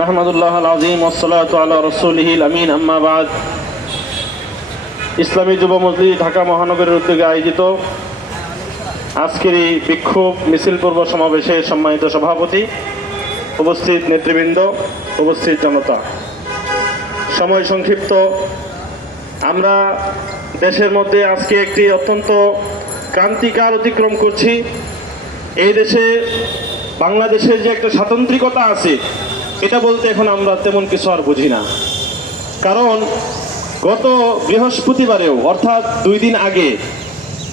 নাহমাদুল্লাহ আল-আযীম ওয়াসসালাতু আলা রাসূলিহিল আমিন, আম্মা বাদ। ইসলামী যুব মজলিস ঢাকা মহানগরের উদ্যোগে আয়োজিত আজকের এই বিক্ষোভ মিছিল পূর্ব সমাবেশে সম্মানিত সভাপতি, উপস্থিত নেতৃবৃন্দ, উপস্থিত জনতা, সময় সংক্ষিপ্ত। আমরা দেশের মধ্যে আজকে একটি অত্যন্ত ক্রান্তিকাল অতিক্রম করছি। এই দেশে বাংলাদেশের যে একটা স্বাতন্ত্রিকতা আছে, এটা বলতে এখন আমরা তেমন কিছু আর বুঝি না। কারণ গত বৃহস্পতিবারেও অর্থাৎ 2 দিন আগে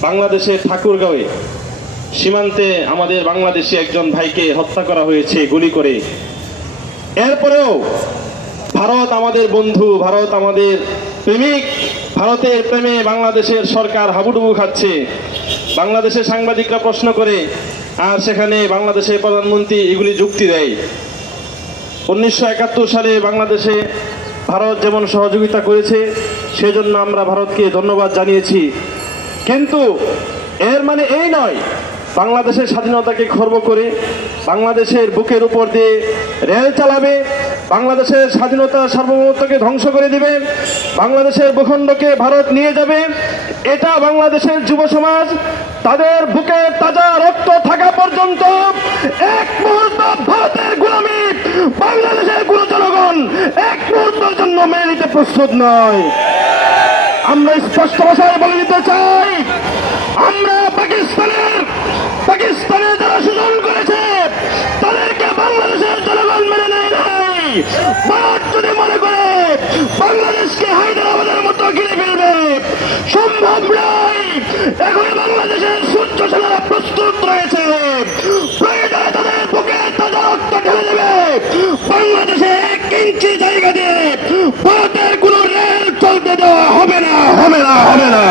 বাংলাদেশের ঠাকুরগাঁওয়ে সীমান্তে আমাদের বাংলাদেশি একজন ভাইকে হত্যা করা হয়েছে গুলি করে। এরপরেও ভারত আমাদের বন্ধু, ভারত আমাদের প্রেমিক, ভারতের প্রেমে বাংলাদেশের সরকার হাবুডুবু খাচ্ছে। বাংলাদেশের সাংবাদিকরা প্রশ্ন করে আর সেখানে বাংলাদেশের প্রধানমন্ত্রী এগুলি যুক্তি দেয়। 1971 সালে বাংলাদেশে ভারত যেমন সহযোগিতা করেছে সেজন্য আমরা ভারতকে ধন্যবাদ জানিয়েছি, কিন্তু এর মানে এই নয় বাংলাদেশের স্বাধীনতাকে খর্ব করে বাংলাদেশের বুকের উপর দিয়ে রেল চালাবে, বাংলাদেশের স্বাধীনতা সার্বভৌমত্বকে ধ্বংস করে দিবে, বাংলাদেশের ভূখণ্ডকে ভারত নিয়ে যাবে। এটা বাংলাদেশের যুব সমাজ তাদের বুকে তাজা রক্ত থাকা পর্যন্ত এক মুহূর্ত ভারতের গোলামি বাংলাদেশের কোন জনগণ এক মুহূর্তের জন্য মেনে নিতে প্রস্তুত নয়। আমরা স্পষ্ট ভাষায় বলে দিতে চাই, আমরা পাকিস্তানে যারা শোষণ করেছে তাদেরকে বাংলাদেশের জনগণ মেনে নেয় নাই। ভারত যদি মনে করে বাংলাদেশকে হায়দ্রাবাদের মতো ঘিরে ফেলবে, সম্ভব নয়। এখন বাংলাদেশের সূর্য সেনারা প্রস্তুত রয়েছে, প্রয়োজনে তাদের বুকে তাজা রক্ত ঢেলে দেবে। বাংলাদেশে 1 ইঞ্চি জায়গা দিয়ে ভারতের কোন রেল চলতে দেওয়া হবে না, হবে না, হবে না।